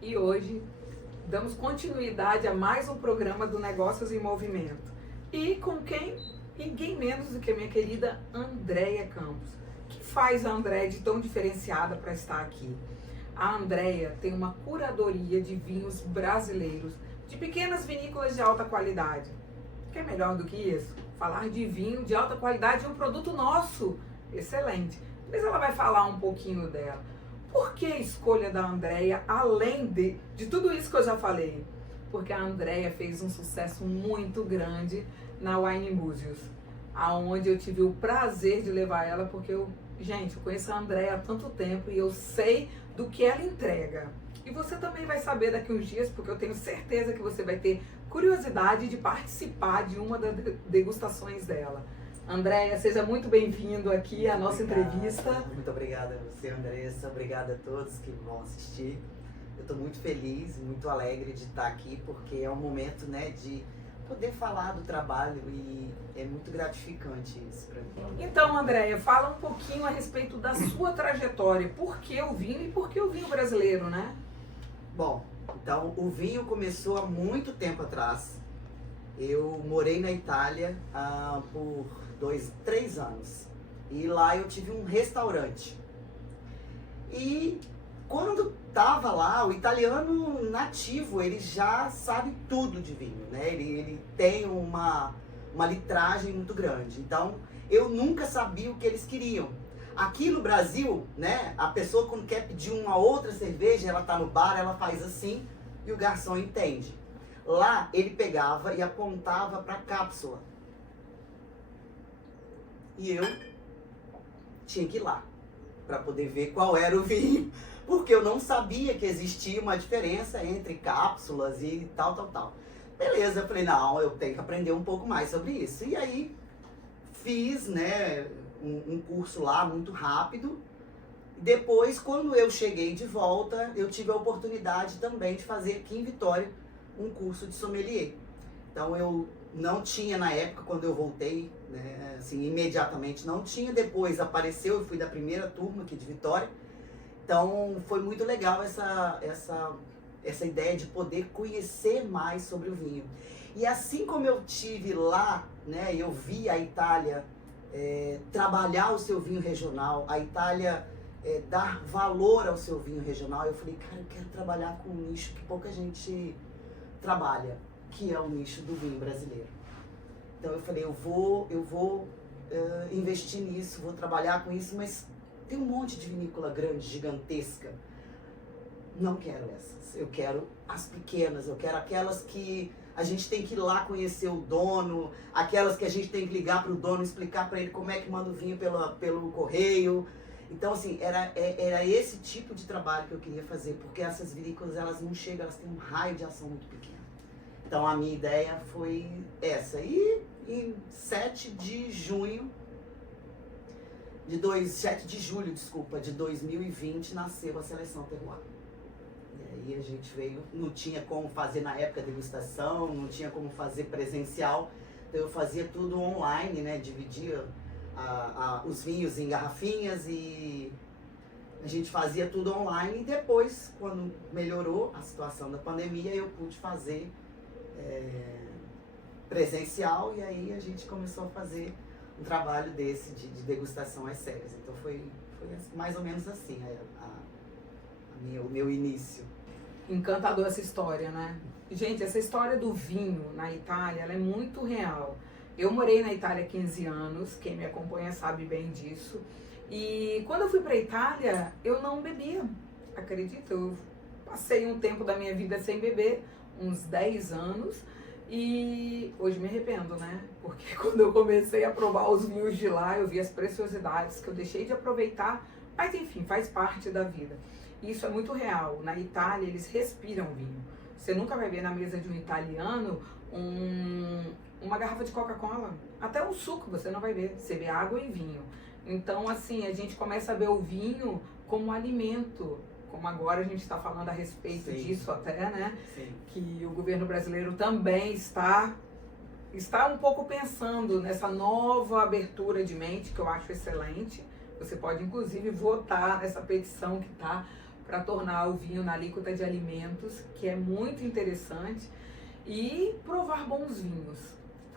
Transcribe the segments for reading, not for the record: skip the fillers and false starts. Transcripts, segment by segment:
E hoje damos continuidade a mais um programa do Negócios em Movimento. E com quem? Ninguém menos do que a minha querida Andréia Campos. O que faz a Andréia de tão diferenciada para estar aqui? A Andréia tem uma curadoria de vinhos brasileiros, de pequenas vinícolas de alta qualidade. O que é melhor do que isso? Falar de vinho de alta qualidade é um produto nosso, excelente. Mas ela vai falar um pouquinho dela. Por que a escolha da Andréia, além de tudo isso que eu já falei? Porque a Andréia fez um sucesso muito grande na Wine Museums, aonde eu tive o prazer de levar ela, porque eu conheço a Andréia há tanto tempo e eu sei do que ela entrega. E você também vai saber daqui uns dias, porque eu tenho certeza que você vai ter curiosidade de participar de uma das degustações dela. Andréia, seja muito bem-vindo aqui à nossa entrevista. Muito obrigada a você, Andressa. Obrigada a todos que vão assistir. Eu estou muito feliz, muito alegre de estar aqui, porque é um momento, né, de poder falar do trabalho e é muito gratificante isso para mim. Então, Andréia, fala um pouquinho a respeito da sua trajetória. Por que o vinho e por que o vinho brasileiro, né? Bom, então o vinho começou há muito tempo atrás. Eu morei na Itália por 3 anos e lá eu tive um restaurante. E quando tava lá, o italiano nativo, ele já sabe tudo de vinho, né? Ele tem uma litragem muito grande. Então, eu nunca sabia o que eles queriam. Aqui no Brasil, né, a pessoa quando quer pedir uma outra cerveja, ela tá no bar, ela faz assim e o garçom entende. Lá, ele pegava e apontava para a cápsula. E eu tinha que ir lá para poder ver qual era o vinho, porque eu não sabia que existia uma diferença entre cápsulas e tal. Beleza, eu falei, não, eu tenho que aprender um pouco mais sobre isso. E aí fiz, né, um curso lá muito rápido. Depois, quando eu cheguei de volta, eu tive a oportunidade também de fazer aqui em Vitória um curso de sommelier. Então eu não tinha na época, quando eu voltei, né, assim, imediatamente não tinha. Depois apareceu, eu fui da primeira turma aqui de Vitória. Então foi muito legal essa ideia de poder conhecer mais sobre o vinho. E assim como eu tive lá, né, eu vi a Itália trabalhar o seu vinho regional, a Itália dar valor ao seu vinho regional, eu falei, cara, eu quero trabalhar com um nicho que pouca gente trabalha, que é o nicho do vinho brasileiro. Então eu falei, eu vou investir nisso, vou trabalhar com isso, mas tem um monte de vinícola grande, gigantesca. Não quero essas, eu quero as pequenas, eu quero aquelas que a gente tem que ir lá conhecer o dono, aquelas que a gente tem que ligar para o dono, explicar para ele como é que manda o vinho pelo correio. Então, assim, era esse tipo de trabalho que eu queria fazer, porque essas vinícolas, elas não chegam, elas têm um raio de ação muito pequeno. Então, a minha ideia foi essa. E em 7 de julho de 2020, nasceu a Seleção Terroir. E aí a gente veio, não tinha como fazer na época degustação, não tinha como fazer presencial, então eu fazia tudo online, né, dividia os vinhos em garrafinhas e a gente fazia tudo online. E depois, quando melhorou a situação da pandemia, eu pude fazer presencial, e aí a gente começou a fazer um trabalho desse de degustação às cegas. Então foi mais ou menos assim o meu início. Encantador essa história, né? Gente, essa história do vinho na Itália, ela é muito real. Eu morei na Itália há 15 anos, quem me acompanha sabe bem disso. E quando eu fui para a Itália, eu não bebia, acredita? Eu passei um tempo da minha vida sem beber, uns 10 anos, e hoje me arrependo, né? Porque quando eu comecei a provar os vinhos de lá, eu vi as preciosidades que eu deixei de aproveitar, mas enfim, faz parte da vida. Isso é muito real. Na Itália, eles respiram vinho. Você nunca vai ver na mesa de um italiano uma garrafa de Coca-Cola. Até um suco você não vai ver. Você vê água e vinho. Então, assim, a gente começa a ver o vinho como alimento. Como agora a gente está falando a respeito disso até, né? Sim. Que o governo brasileiro também está um pouco pensando nessa nova abertura de mente, que eu acho excelente. Você pode, inclusive, votar nessa petição que está, para tornar o vinho na alíquota de alimentos, que é muito interessante, e provar bons vinhos,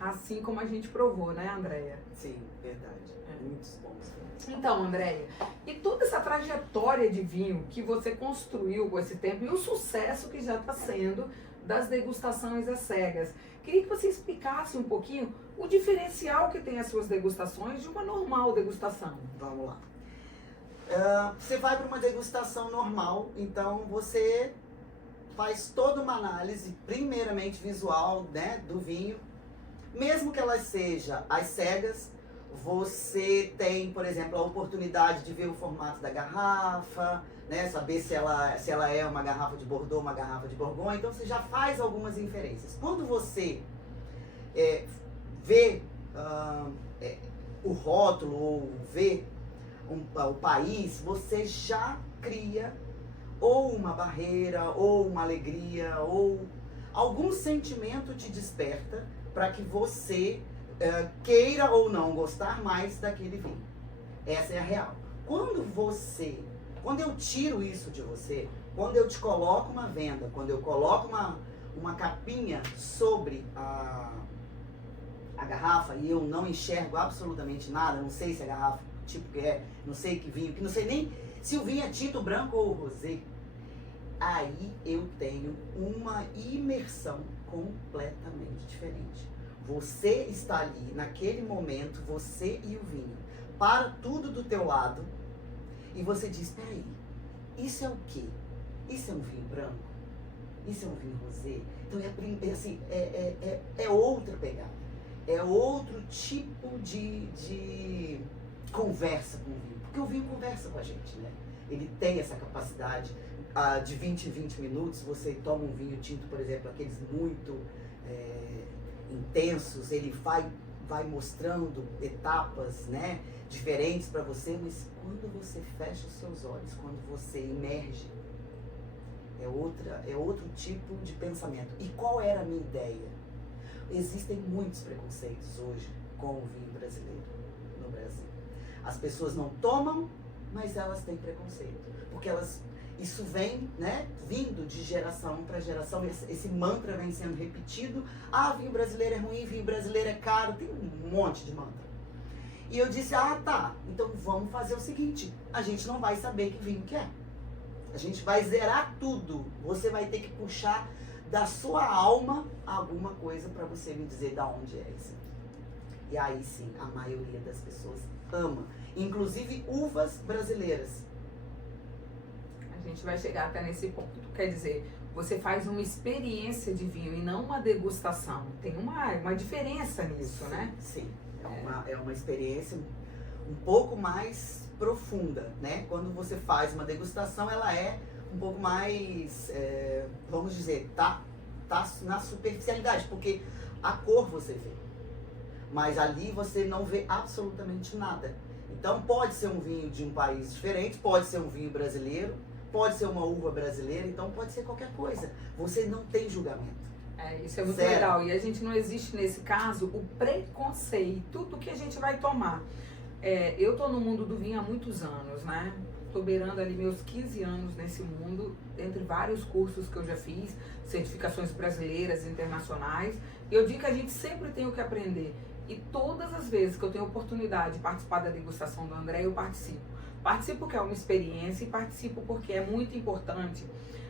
assim como a gente provou, né, Andréia? Sim, verdade. Muitos bons vinhos. Então, Andréia, e toda essa trajetória de vinho que você construiu com esse tempo e o sucesso que já está sendo das degustações às cegas, queria que você explicasse um pouquinho o diferencial que tem as suas degustações de uma normal degustação. Vamos lá. Você vai para uma degustação normal, então você faz toda uma análise, primeiramente visual, né, do vinho. Mesmo que ela seja às cegas, você tem, por exemplo, a oportunidade de ver o formato da garrafa, né, saber se ela é uma garrafa de Bordeaux, uma garrafa de Borgonha, então você já faz algumas inferências. Quando você vê o rótulo ou vê o país, você já cria ou uma barreira, ou uma alegria, ou algum sentimento te desperta para que você queira ou não gostar mais daquele vinho. Essa é a real. Quando eu tiro isso de você, quando eu te coloco uma venda, quando eu coloco uma capinha sobre a garrafa e eu não enxergo absolutamente nada, não sei se a garrafa, tipo que é, não sei que vinho, que não sei nem se o vinho é tinto, branco ou rosé, aí eu tenho uma imersão completamente diferente. Você está ali, naquele momento, você e o vinho, para tudo do teu lado, e você diz, peraí, isso é o quê? Isso é um vinho branco? Isso é um vinho rosé? Então é outra pegada, é outro tipo de conversa com o vinho, porque o vinho conversa com a gente, né? Ele tem essa capacidade de 20 em 20 minutos, você toma um vinho tinto, por exemplo, aqueles muito intensos, ele vai mostrando etapas, né, diferentes para você, mas quando você fecha os seus olhos, quando você imerge, é outro tipo de pensamento. E qual era a minha ideia? Existem muitos preconceitos hoje com o vinho brasileiro no Brasil. As pessoas não tomam, mas elas têm preconceito, porque isso vem, né, vindo de geração para geração, esse mantra vem sendo repetido, vinho brasileiro é ruim, vinho brasileiro é caro, tem um monte de mantra. E eu disse, tá, então vamos fazer o seguinte, a gente não vai saber que vinho que é. A gente vai zerar tudo, você vai ter que puxar da sua alma alguma coisa para você me dizer da onde é esse. E aí sim, a maioria das pessoas ama, inclusive uvas brasileiras. A gente vai chegar até nesse ponto. Quer dizer, você faz uma experiência de vinho e não uma degustação. Tem uma diferença nisso, sim, né? Sim, é uma experiência um pouco mais profunda, né? Quando você faz uma degustação, ela é um pouco mais, vamos dizer, tá na superficialidade, porque a cor você vê, mas ali você não vê absolutamente nada. Então pode ser um vinho de um país diferente, pode ser um vinho brasileiro, pode ser uma uva brasileira, então pode ser qualquer coisa. Você não tem julgamento. Isso é muito Zero. legal. E a gente não existe, nesse caso, o preconceito do que a gente vai tomar. Eu tô no mundo do vinho há muitos anos, né? Tô beirando ali meus 15 anos nesse mundo, entre vários cursos que eu já fiz, certificações brasileiras e internacionais. E eu digo que a gente sempre tem o que aprender. E todas as vezes que eu tenho oportunidade de participar da degustação do André, eu participo. Participo porque é uma experiência e participo porque é muito importante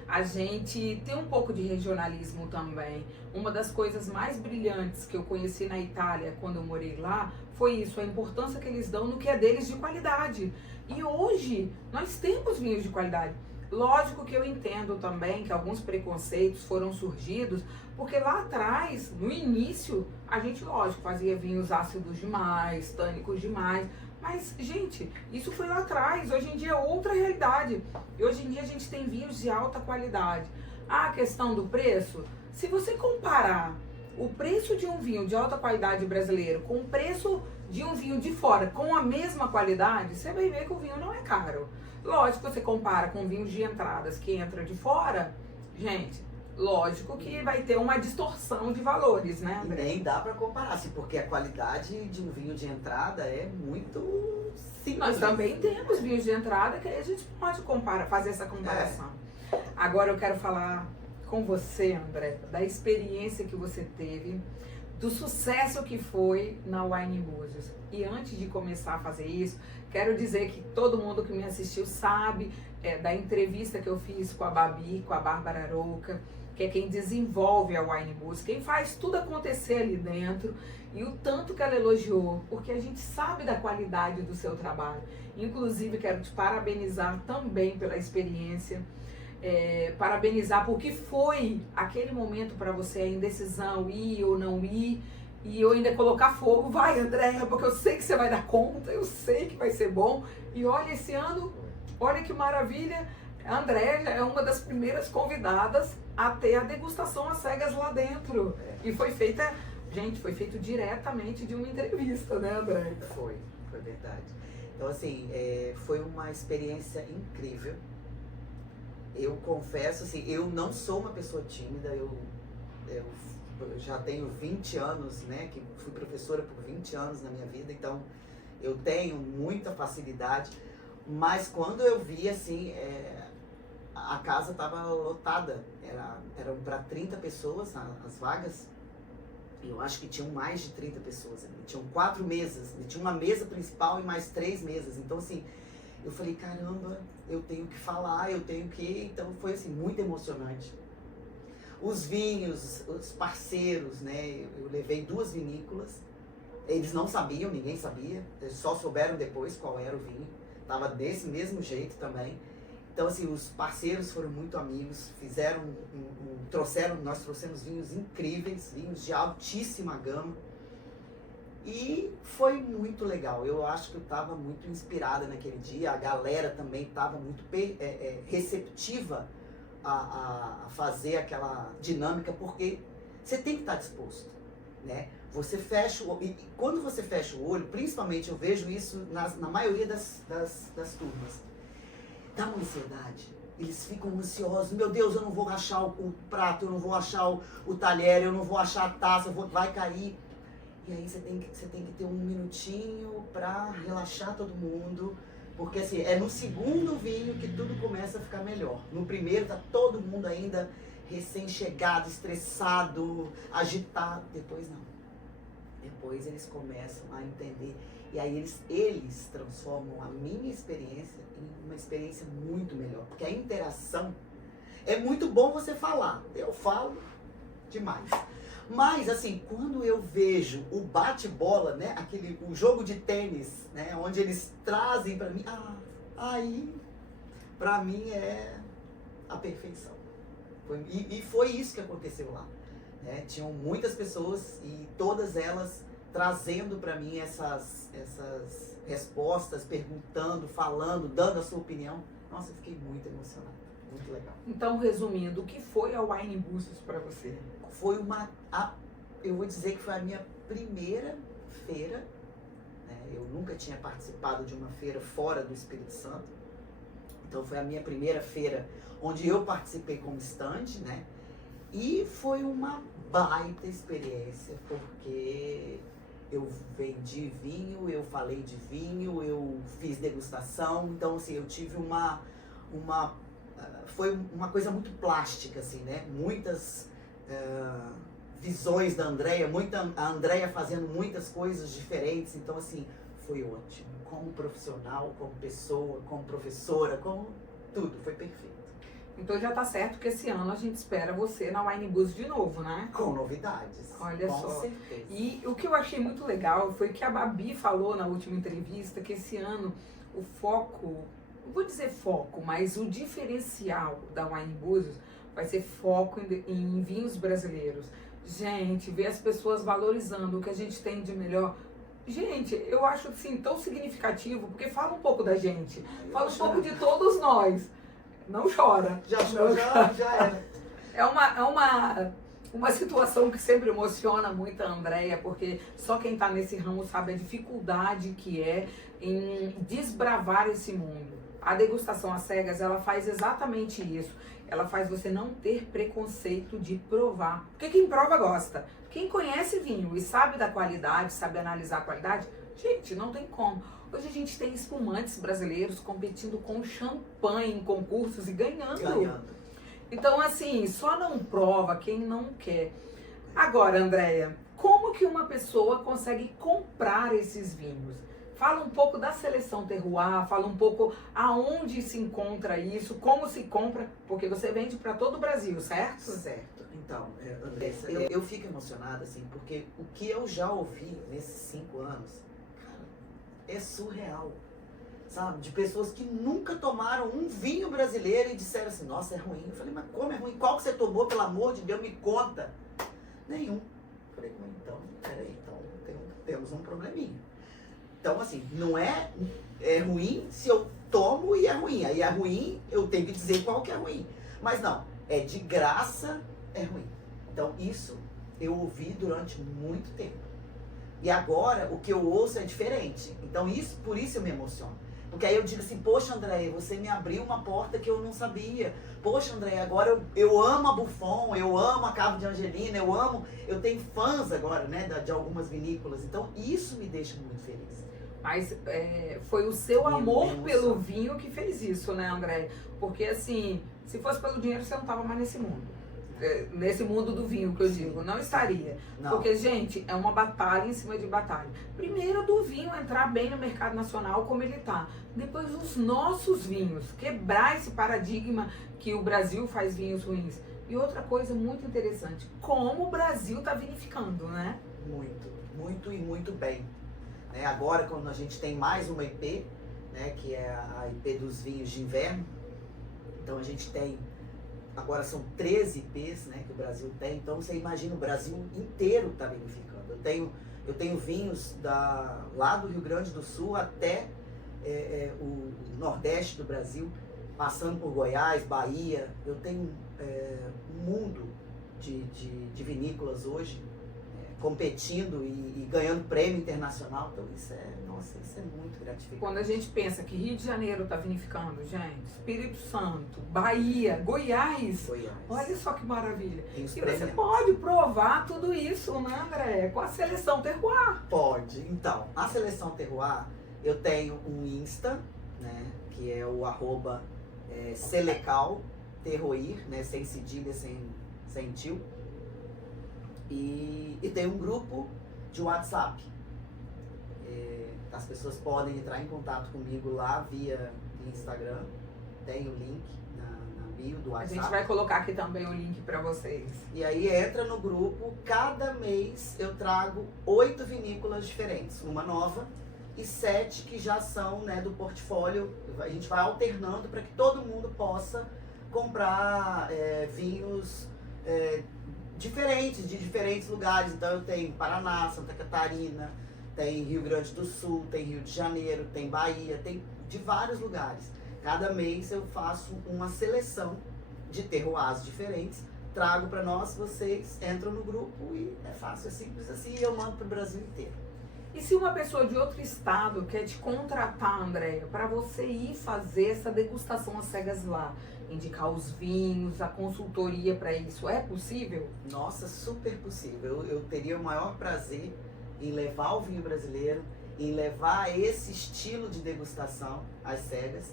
a gente ter um pouco de regionalismo também. Uma das coisas mais brilhantes que eu conheci na Itália quando eu morei lá foi isso, a importância que eles dão no que é deles de qualidade. E hoje nós temos vinhos de qualidade. Lógico que eu entendo também que alguns preconceitos foram surgidos, porque lá atrás, no início, a gente, lógico, fazia vinhos ácidos demais, tânicos demais. Mas, gente, isso foi lá atrás. Hoje em dia é outra realidade. E hoje em dia a gente tem vinhos de alta qualidade. A questão do preço, se você comparar o preço de um vinho de alta qualidade brasileiro com o preço de um vinho de fora com a mesma qualidade, você vai ver que o vinho não é caro. Lógico que você compara com vinhos de entradas que entra de fora, gente, Lógico que vai ter uma distorção de valores, né, E André? nem dá para comparar, assim, porque a qualidade de um vinho de entrada é muito simples. Nós também temos vinhos de entrada que aí a gente pode comparar, fazer essa comparação. Agora eu quero falar com você, André, da experiência que você teve, do sucesso que foi na Wine Búzios. E antes de começar a fazer isso, quero dizer que todo mundo que me assistiu sabe da entrevista que eu fiz com a Babi, com a Bárbara Arouca, que é quem desenvolve a Wine Búzios, quem faz tudo acontecer ali dentro, e o tanto que ela elogiou, porque a gente sabe da qualidade do seu trabalho. Inclusive, quero te parabenizar também pela experiência, parabenizar porque foi aquele momento para você, a indecisão, ir ou não ir, e eu ainda colocar fogo, vai Andréia, porque eu sei que você vai dar conta, eu sei que vai ser bom, e olha esse ano, olha que maravilha, a Andréia já é uma das primeiras convidadas a ter a degustação às cegas lá dentro, e foi feita, gente, foi feito diretamente de uma entrevista, né, Andréia? Foi verdade. Então, assim, foi uma experiência incrível. Eu confesso, assim, eu não sou uma pessoa tímida, eu já tenho 20 anos, né, que fui professora por 20 anos na minha vida, então eu tenho muita facilidade, mas quando eu vi, assim, a casa estava lotada, eram para 30 pessoas as vagas, e eu acho que tinham mais de 30 pessoas ali, tinham 4 mesas, tinha uma mesa principal e mais 3 mesas, então assim, eu falei, caramba, eu tenho que falar, então foi assim, muito emocionante. Os vinhos, os parceiros, né, eu levei 2 vinícolas, eles não sabiam, ninguém sabia, eles só souberam depois qual era o vinho, tava desse mesmo jeito também. Então assim, os parceiros foram muito amigos, nós trouxemos vinhos incríveis, vinhos de altíssima gama, e foi muito legal. Eu acho que eu estava muito inspirada naquele dia, a galera também estava muito receptiva a fazer aquela dinâmica, porque você tem que estar disposto, né? Você fecha e quando você fecha o olho, principalmente eu vejo isso na maioria das turmas, dá uma ansiedade. Eles ficam ansiosos, meu Deus, eu não vou achar o prato, eu não vou achar o talher, eu não vou achar a taça, vai cair. E aí você tem que ter um minutinho para relaxar todo mundo, porque assim, é no segundo vinho que tudo começa a ficar melhor. No primeiro tá todo mundo ainda recém-chegado, estressado, agitado. Depois não. Depois eles começam a entender. E aí eles transformam a minha experiência em uma experiência muito melhor. Porque a interação é muito bom você falar. Eu falo demais. Mas, assim, quando eu vejo o bate-bola, né, o jogo de tênis, né, onde eles trazem pra mim, aí, pra mim é a perfeição. E foi isso que aconteceu lá. Né? Tinham muitas pessoas e todas elas trazendo pra mim essas respostas, perguntando, falando, dando a sua opinião. Nossa, eu fiquei muito emocionada. Muito legal. Então, resumindo, o que foi a Wine Búzios para você? Foi eu vou dizer que foi a minha primeira feira, né? Eu nunca tinha participado de uma feira fora do Espírito Santo, então foi a minha primeira feira onde eu participei como stand, né? E foi uma baita experiência, porque eu vendi vinho, eu falei de vinho, eu fiz degustação, então assim, eu tive foi uma coisa muito plástica, assim, né? Muitas visões da Andréia, a Andréia fazendo muitas coisas diferentes, então assim, foi ótimo. Como profissional, como pessoa, como professora, como tudo, foi perfeito. Então já tá certo que esse ano a gente espera você na Wine Búzios de novo, né? Com novidades. Olha com só. certeza. E o que eu achei muito legal foi que a Babi falou na última entrevista que esse ano o foco, não vou dizer foco, mas o diferencial da Wine Búzios vai ser foco em vinhos brasileiros. Gente, ver as pessoas valorizando o que a gente tem de melhor. Gente, eu acho assim tão significativo, porque fala um pouco da gente, fala um pouco de todos nós. Não chora. Já era. É uma situação que sempre emociona muito a Andréia, porque só quem está nesse ramo sabe a dificuldade que é em desbravar esse mundo. A degustação às cegas, ela faz exatamente isso. Ela faz você não ter preconceito de provar. Porque quem prova gosta. Quem conhece vinho e sabe da qualidade, sabe analisar a qualidade, gente, não tem como. Hoje a gente tem espumantes brasileiros competindo com champanhe em concursos e ganhando. Então, assim, só não prova quem não quer. Agora, Andréia, como que uma pessoa consegue comprar esses vinhos? Fala um pouco da seleção terroir, fala um pouco aonde se encontra isso, como se compra, porque você vende para todo o Brasil, certo? Certo. Então, Andressa, eu fico emocionada, assim, porque o que eu já ouvi nesses 5 anos, cara, é surreal, sabe? De pessoas que nunca tomaram um vinho brasileiro e disseram assim, nossa, é ruim. Eu falei, mas como é ruim? Qual que você tomou, pelo amor de Deus, me conta. Nenhum. Eu falei, então, peraí, então temos um probleminha. Então, assim, não é ruim se eu tomo e é ruim. Aí é ruim, eu tenho que dizer qual que é ruim. Mas não, é de graça, é ruim. Então, isso eu ouvi durante muito tempo. E agora, o que eu ouço é diferente. Então, por isso eu me emociono. Porque aí eu digo assim, poxa, Andréia, você me abriu uma porta que eu não sabia. Poxa, Andréia, agora eu amo a Buffon, eu amo a Cavo de Angelina, eu tenho fãs agora, né, de algumas vinícolas. Então, isso me deixa muito feliz. Mas foi o seu amor pelo vinho que fez isso, né, Andréia? Porque, assim, se fosse pelo dinheiro, você não estava mais nesse mundo. Nesse mundo do vinho, que eu digo, não estaria. Não. Porque, gente, é uma batalha em cima de batalha. Primeiro do vinho entrar bem no mercado nacional como ele está. Depois os nossos vinhos, quebrar esse paradigma que o Brasil faz vinhos ruins. E outra coisa muito interessante, como o Brasil está vinificando, né? Muito, muito e muito bem. Agora, quando a gente tem mais uma IP, né, que é a IP dos vinhos de inverno, então a gente tem, agora são 13 IPs, né, que o Brasil tem, então você imagina o Brasil inteiro está vinificando. Eu tenho vinhos lá do Rio Grande do Sul até o Nordeste do Brasil, passando por Goiás, Bahia. Eu tenho um mundo de vinícolas hoje, competindo e ganhando prêmio internacional. Então isso é muito gratificante. Quando a gente pensa que Rio de Janeiro está vinificando, gente, Espírito Santo, Bahia, Goiás, olha só que maravilha. E você pode provar tudo isso, né, André? Com a seleção terroir. Pode. Então, a seleção terroir, eu tenho um Insta, né, que é o @Selecal Terroir, né, sem cedilha, sem tio. E tem um grupo de WhatsApp. As pessoas podem entrar em contato comigo lá via Instagram. Tem o link na bio do WhatsApp. A gente vai colocar aqui também o link para vocês. E aí entra no grupo. Cada mês eu trago 8 vinícolas diferentes. Uma nova e 7 que já são, né, do portfólio. A gente vai alternando para que todo mundo possa comprar vinhos diferentes, de diferentes lugares. Então eu tenho Paraná, Santa Catarina, tem Rio Grande do Sul, tem Rio de Janeiro, tem Bahia, tem de vários lugares. Cada mês eu faço uma seleção de terroirs diferentes, trago para nós, vocês entram no grupo e é fácil, é simples assim, e eu mando para o Brasil inteiro. E se uma pessoa de outro estado quer te contratar, Andréia, para você ir fazer essa degustação às cegas lá, indicar os vinhos, a consultoria para isso, é possível? Nossa, super possível. Eu teria o maior prazer em levar o vinho brasileiro, em levar esse estilo de degustação às cegas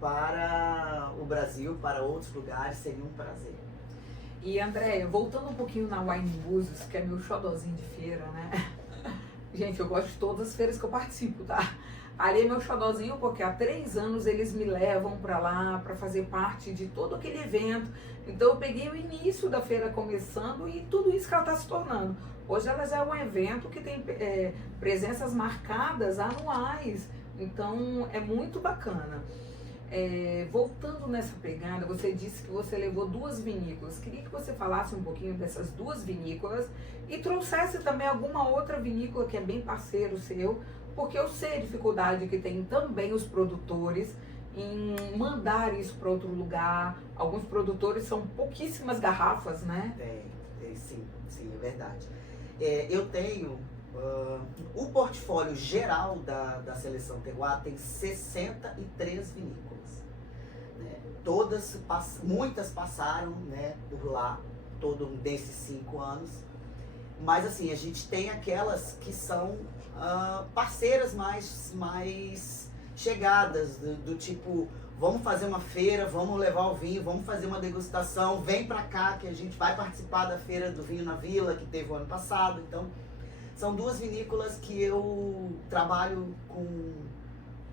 para o Brasil, para outros lugares, seria um prazer. E Andréia, voltando um pouquinho na Wine Búzios, que é meu xodozinho de feira, né? Gente, eu gosto de todas as feiras que eu participo, tá? Ali é meu xodozinho porque há 3 anos eles me levam pra lá pra fazer parte de todo aquele evento. Então eu peguei o início da feira começando e tudo isso que ela tá se tornando. Hoje ela já é um evento que tem presenças marcadas anuais. Então é muito bacana. Voltando nessa pegada, você disse que você levou 2 vinícolas. Queria que você falasse um pouquinho dessas 2 vinícolas e trouxesse também alguma outra vinícola que é bem parceiro seu, porque eu sei a dificuldade que tem também os produtores em mandar isso para outro lugar. Alguns produtores são pouquíssimas garrafas, né? Sim, é verdade. Eu tenho o portfólio geral da Seleção Terroir tem 63 vinícolas. muitas passaram, né, por lá, todo desses 5 anos. Mas assim, a gente tem aquelas que são parceiras mais chegadas, do tipo, vamos fazer uma feira, vamos levar o vinho, vamos fazer uma degustação, vem pra cá que a gente vai participar da Feira do Vinho na Vila, que teve o ano passado. Então, são 2 vinícolas que eu trabalho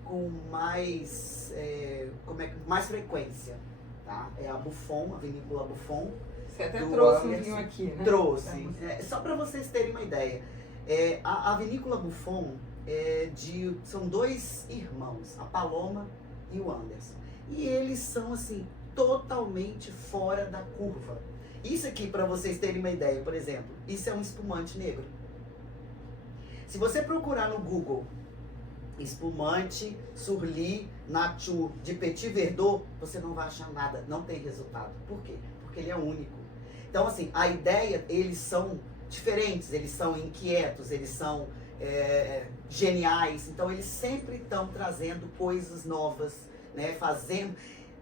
com mais, mais frequência, tá? É a Buffon, a vinícola Buffon. Você até trouxe Anderson. Um vinho aqui, né? Trouxe. Só para vocês terem uma ideia, a vinícola Buffon são 2 irmãos, a Paloma e o Anderson. E eles são, assim, totalmente fora da curva. Isso aqui, para vocês terem uma ideia, por exemplo, isso é um espumante negro. Se você procurar no Google espumante Surly Nature de Petit Verdot, você não vai achar nada, não tem resultado. Por quê? Porque ele é único. Então, assim, a ideia, eles são diferentes, eles são inquietos, eles são geniais. Então, eles sempre estão trazendo coisas novas, né?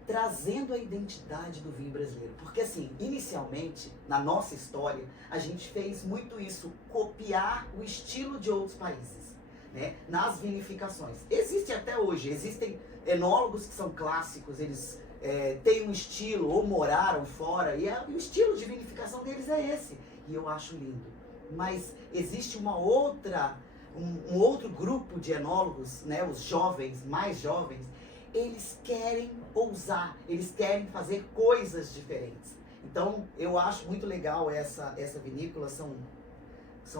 Trazendo a identidade do vinho brasileiro. Porque, assim, inicialmente, na nossa história, a gente fez muito isso, copiar o estilo de outros países, né, nas vinificações. Existe até hoje, existem enólogos que são clássicos, eles têm um estilo, ou moraram fora, e o estilo de vinificação deles é esse. E eu acho lindo. Mas existe um outro grupo de enólogos, né, os jovens, mais jovens, eles querem ousar, eles querem fazer coisas diferentes. Então, eu acho muito legal essa vinícola, são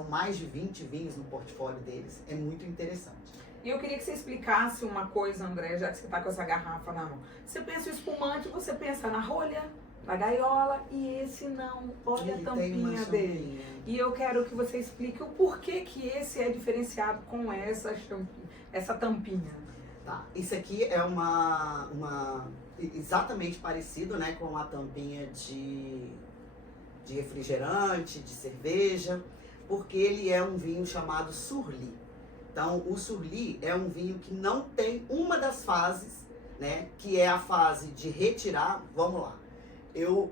mais de 20 vinhos no portfólio deles, é muito interessante. E eu queria que você explicasse uma coisa, André, já que você está com essa garrafa na mão. Você pensa em espumante, você pensa na rolha, na gaiola, e esse não, olha a tampinha dele. E eu quero que você explique o porquê que esse é diferenciado com essa tampinha. Tá, isso aqui é exatamente parecido, né, com a tampinha de refrigerante, de cerveja, porque ele é um vinho chamado Surly. Então, o Surly é um vinho que não tem uma das fases, né, que é a fase de retirar. Vamos lá. Eu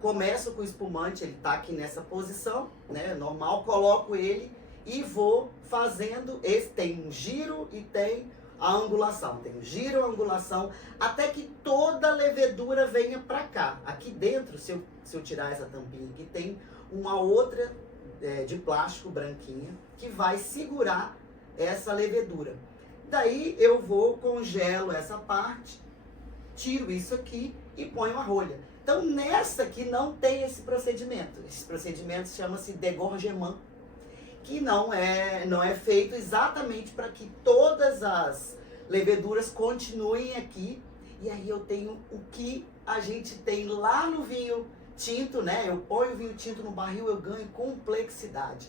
começo com o espumante, ele tá aqui nessa posição, né, normal, coloco ele e vou fazendo, tem um giro e tem a angulação, tem o giro, a angulação, até que toda a levedura venha para cá. Aqui dentro, se eu tirar essa tampinha aqui, tem uma outra de plástico branquinha que vai segurar essa levedura. Daí eu congelo essa parte, tiro isso aqui e ponho a rolha. Então nessa aqui não tem esse procedimento. Esse procedimento chama-se dégorgement, que não é feito exatamente para que todas as leveduras continuem aqui. E aí eu tenho o que a gente tem lá no vinho tinto, né? Eu ponho o vinho tinto no barril, eu ganho complexidade.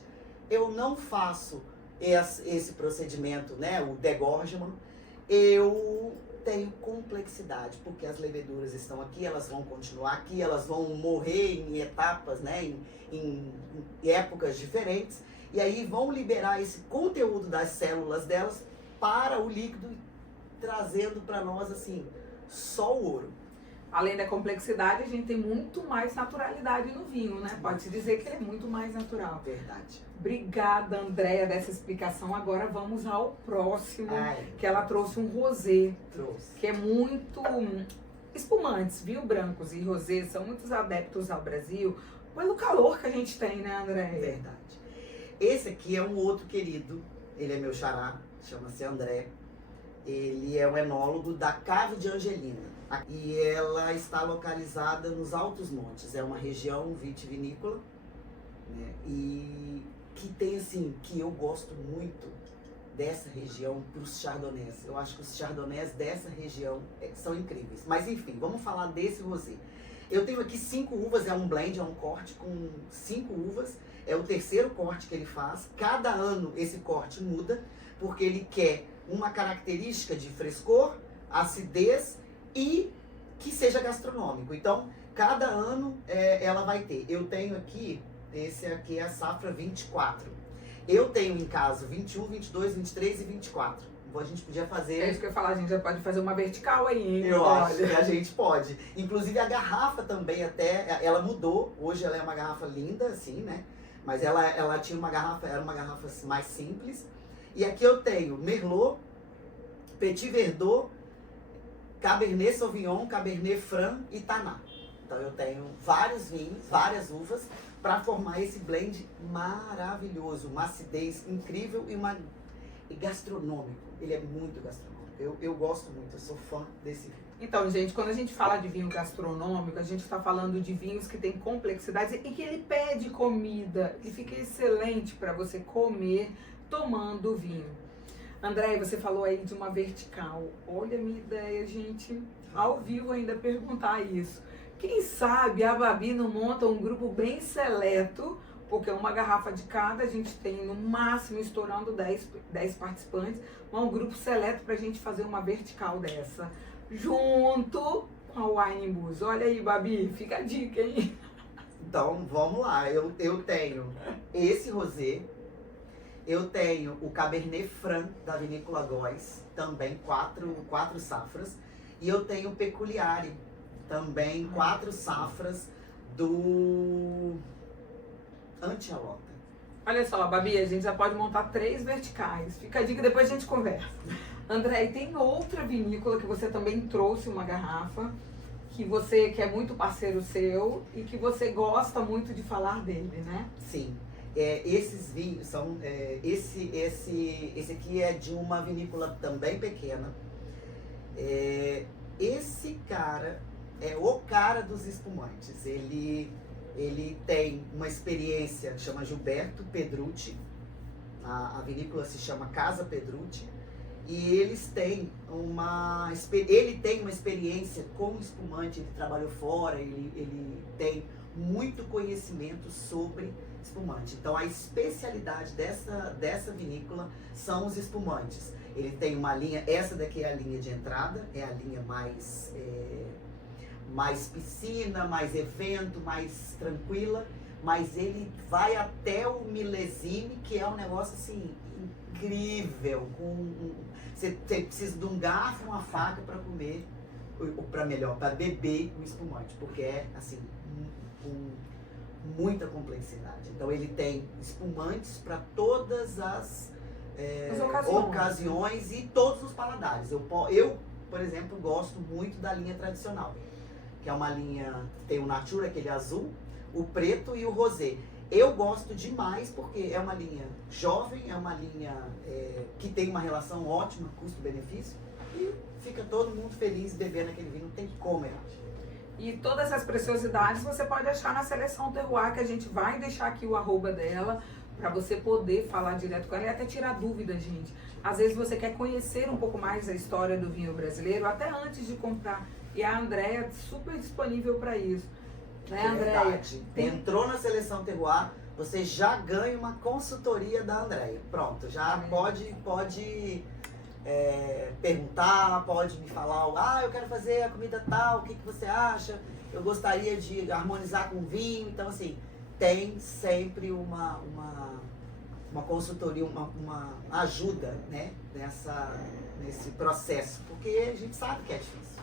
Eu não faço esse procedimento, né? O dégorgement. Eu tenho complexidade, porque as leveduras estão aqui, elas vão continuar aqui, elas vão morrer em etapas, né? Em épocas diferentes. E aí vão liberar esse conteúdo das células delas para o líquido, trazendo para nós, assim, só o ouro. Além da complexidade, a gente tem muito mais naturalidade no vinho, né? Pode-se dizer que ele é muito mais natural. Verdade. Obrigada, Andréia, dessa explicação. Agora vamos ao próximo, que ela trouxe um rosé. Que é muito... Espumantes, vinho brancos e rosé são muitos adeptos ao Brasil, pelo calor que a gente tem, né, Andréia? Verdade. Esse aqui é um outro querido, ele é meu xará, chama-se André. Ele é um enólogo da Cave de Angelina. E ela está localizada nos Altos Montes. É uma região vitivinícola, né? E que tem, assim, que eu gosto muito dessa região para os chardonnays. Eu acho que os chardonnays dessa região são incríveis. Mas enfim, vamos falar desse rosé. Eu tenho aqui 5 uvas, é um blend, é um corte com 5 uvas. É o terceiro corte que ele faz. Cada ano esse corte muda, porque ele quer uma característica de frescor, acidez e que seja gastronômico. Então, cada ano ela vai ter. Eu tenho aqui, esse aqui é a safra 24. Eu tenho em casa 21, 22, 23 e 24. a gente podia fazer... É isso que eu ia falar, a gente já pode fazer uma vertical aí, hein? Eu acho que a gente pode. Inclusive a garrafa também até, ela mudou. Hoje ela é uma garrafa linda, assim, né? Mas ela tinha uma garrafa, era uma garrafa mais simples. E aqui eu tenho Merlot, Petit Verdot, Cabernet Sauvignon, Cabernet Franc e Taná. Então eu tenho vários vinhos, várias uvas, para formar esse blend maravilhoso, uma acidez incrível e gastronômico. Ele é muito gastronômico. Eu gosto muito, eu sou fã desse vinho. Então, gente, quando a gente fala de vinho gastronômico, a gente está falando de vinhos que tem complexidades e que ele pede comida, que fica excelente para você comer tomando vinho. André, você falou aí de uma vertical. Olha a minha ideia, gente, ao vivo ainda perguntar isso. Quem sabe a Babi não monta um grupo bem seleto, porque uma garrafa de cada, a gente tem no máximo estourando 10 participantes, mas um grupo seleto pra gente fazer uma vertical dessa, junto com a Wine Bus. Olha aí, Babi, fica a dica, hein? Então, vamos lá. Eu tenho esse rosé, eu tenho o Cabernet Franc da Vinícola Góes, também quatro safras, e eu tenho o Peculiare, também 4 safras do Antialota. Olha só, Babi, a gente já pode montar 3 verticais. Fica a dica, depois a gente conversa. André, e tem outra vinícola que você também trouxe uma garrafa, que é muito parceiro seu e que você gosta muito de falar dele, né? Sim. Esses vinhos são... esse aqui é de uma vinícola também pequena. Esse cara é o cara dos espumantes. Ele tem uma experiência que chama Gilberto Pedrucci. A vinícola se chama Casa Pedrucci. E ele tem uma experiência com espumante. Ele trabalhou fora, ele tem muito conhecimento sobre espumante. Então a especialidade dessa vinícola são os espumantes. Ele tem uma linha, essa daqui é a linha de entrada, é a linha mais piscina, mais evento, mais tranquila, mas ele vai até o milesime, que é um negócio assim incrível. Você precisa de um garfo, uma faca para comer, ou para beber o espumante, porque é assim com muita complexidade. Então ele tem espumantes para todas as ocasiões e todos os paladares. Eu, por exemplo, gosto muito da linha tradicional, que é uma linha, tem o Natura, aquele azul, o preto e o rosé. Eu gosto demais porque é uma linha jovem, é uma linha que tem uma relação ótima custo-benefício e fica todo mundo feliz bebendo aquele vinho, não tem como errar. E todas essas preciosidades você pode achar na Seleção Terroir, que a gente vai deixar aqui o @ dela, para você poder falar direto com ela e até tirar dúvida, gente. Às vezes você quer conhecer um pouco mais a história do vinho brasileiro, até antes de comprar. E a Andréia é super disponível para isso. Né, Andréia? Entrou na Seleção Terroir, você já ganha uma consultoria da Andréia. Pronto, já pode perguntar, pode me falar, eu quero fazer a comida tal, o que você acha? Eu gostaria de harmonizar com vinho. Então, assim, tem sempre uma consultoria, uma ajuda, né, nesse processo, porque a gente sabe que é difícil.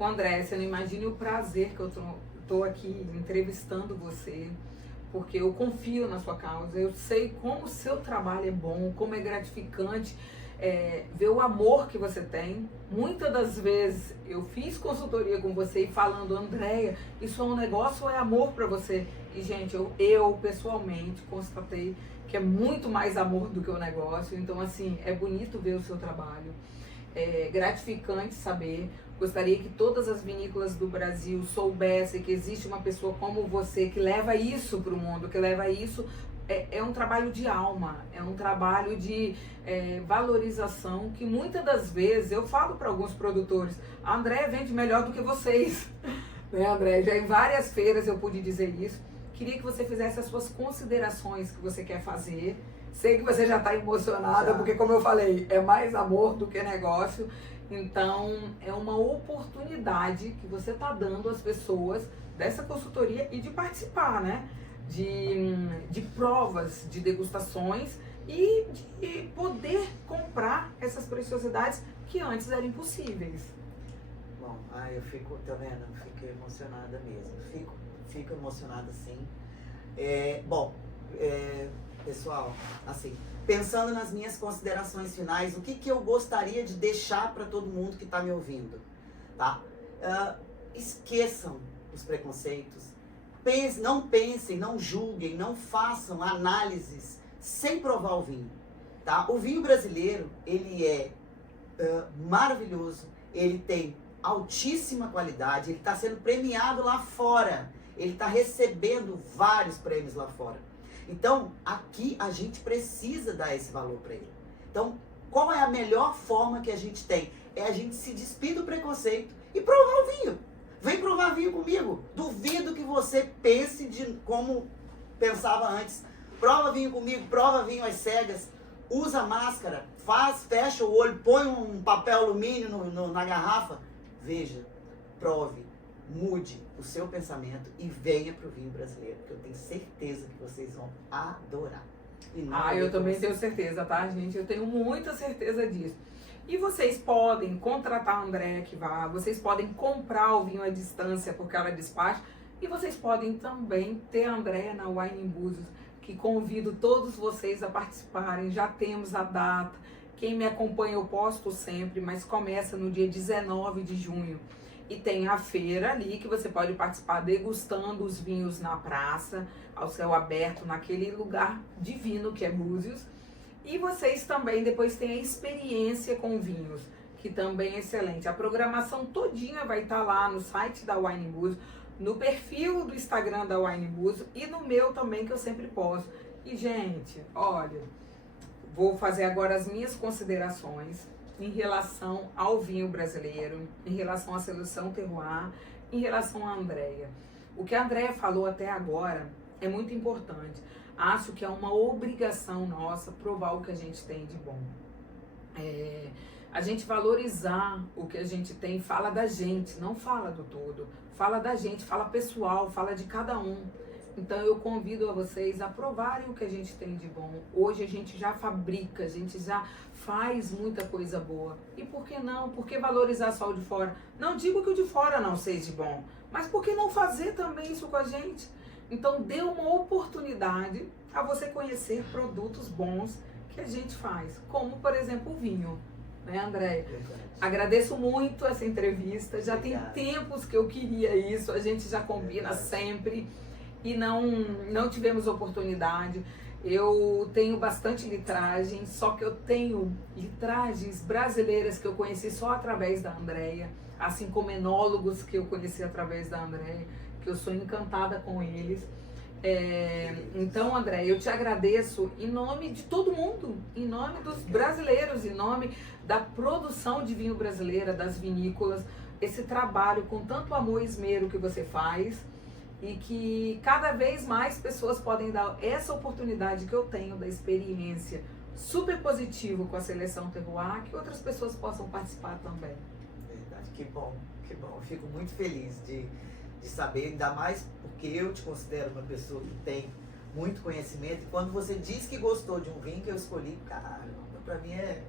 André, você não imagina o prazer que eu tô aqui entrevistando você, porque eu confio na sua causa, eu sei como o seu trabalho é bom, como é gratificante ver o amor que você tem. Muitas das vezes eu fiz consultoria com você e falando, Andréia, isso é um negócio ou é amor para você? E, gente, eu pessoalmente constatei que é muito mais amor do que o negócio. Então, assim, é bonito ver o seu trabalho. É gratificante saber. Gostaria que todas as vinícolas do Brasil soubessem que existe uma pessoa como você que leva isso para o mundo, que leva isso. É um trabalho de alma, é um trabalho de valorização que muitas das vezes eu falo para alguns produtores, a Andréia vende melhor do que vocês, né, Andréia? Já em várias feiras eu pude dizer isso. Queria que você fizesse as suas considerações que você quer fazer. Sei que você já está emocionada, porque, como eu falei, é mais amor do que negócio. Então, é uma oportunidade que você está dando às pessoas dessa consultoria e de participar, né? De provas, de degustações e de poder comprar essas preciosidades que antes eram impossíveis. Bom, eu fico, tá vendo? Fico emocionada mesmo. Fico emocionada sim. Pessoal, assim, pensando nas minhas considerações finais, o que eu gostaria de deixar para todo mundo que está me ouvindo, tá? Esqueçam os preconceitos, não pensem, não julguem, não façam análises sem provar o vinho, tá? O vinho brasileiro, ele é maravilhoso, ele tem altíssima qualidade, ele está sendo premiado lá fora, ele está recebendo vários prêmios lá fora. Então, aqui a gente precisa dar esse valor para ele. Então, qual é a melhor forma que a gente tem? É a gente se despir do preconceito e provar o vinho. Vem provar vinho comigo. Duvido que você pense de como pensava antes. Prova vinho comigo, prova vinho às cegas. Usa máscara, fecha o olho, põe um papel alumínio na garrafa. Veja, prove, mude o seu pensamento e venha para o vinho brasileiro, que eu tenho certeza que vocês vão adorar. Eu também tenho certeza, tá, gente? Eu tenho muita certeza disso. E vocês podem contratar a Andréia que vá, vocês podem comprar o vinho à distância porque ela despacha, e vocês podem também ter a Andréia na Wine in Búzios, que convido todos vocês a participarem. Já temos a data. Quem me acompanha eu posto sempre, mas começa no dia 19 de junho. E tem a feira ali que você pode participar degustando os vinhos na praça, ao céu aberto, naquele lugar divino que é Búzios. E vocês também depois têm a experiência com vinhos, que também é excelente. A programação todinha vai estar lá no site da Wine in Búzios, no perfil do Instagram da Wine in Búzios e no meu também, que eu sempre posto. E, gente, olha, vou fazer agora as minhas considerações em relação ao vinho brasileiro, em relação à seleção terroir, em relação à Andréia. O que a Andréia falou até agora é muito importante. Acho que é uma obrigação nossa provar o que a gente tem de bom. A gente valorizar o que a gente tem, fala da gente, não fala do todo. Fala da gente, fala pessoal, fala de cada um. Então eu convido a vocês a provarem o que a gente tem de bom. Hoje a gente já fabrica, a gente já faz muita coisa boa. E por que não? Por que valorizar só o de fora? Não digo que o de fora não seja bom, mas por que não fazer também isso com a gente? Então dê uma oportunidade a você conhecer produtos bons que a gente faz, como por exemplo o vinho, né, Andréia? Agradeço muito essa entrevista, já Obrigado. Tem tempos que eu queria isso, a gente já combina sempre e não tivemos oportunidade. Eu tenho bastante litragem, só que eu tenho litragens brasileiras que eu conheci só através da Andréia, assim como enólogos que eu conheci através da Andréia, que eu sou encantada com eles. Então, André, eu te agradeço em nome de todo mundo, em nome dos brasileiros, em nome da produção de vinho brasileira, das vinícolas, esse trabalho com tanto amor e esmero que você faz, e que cada vez mais pessoas podem dar essa oportunidade que eu tenho da experiência super positiva com a seleção terroir, que outras pessoas possam participar também. Verdade, que bom, que bom. Eu fico muito feliz de saber, ainda mais porque eu te considero uma pessoa que tem muito conhecimento, e quando você diz que gostou de um vinho que eu escolhi, caramba, pra mim é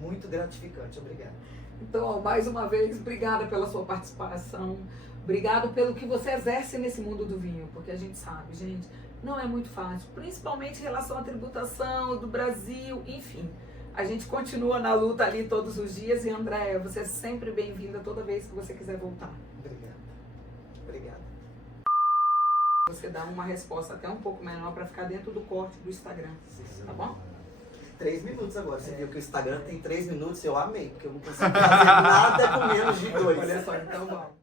muito gratificante. Obrigado. Então, mais uma vez, obrigada pela sua participação, obrigado pelo que você exerce nesse mundo do vinho, porque a gente sabe, gente, não é muito fácil, principalmente em relação à tributação do Brasil, enfim. A gente continua na luta ali todos os dias, e Andréia, você é sempre bem-vinda toda vez que você quiser voltar. Obrigado. Obrigado. Você dá uma resposta até um pouco menor para ficar dentro do corte do Instagram, tá bom? 3 minutos agora. Você viu que o Instagram tem 3 minutos, eu amei, porque eu não consigo fazer nada com menos de 2. Olha só, então vamos.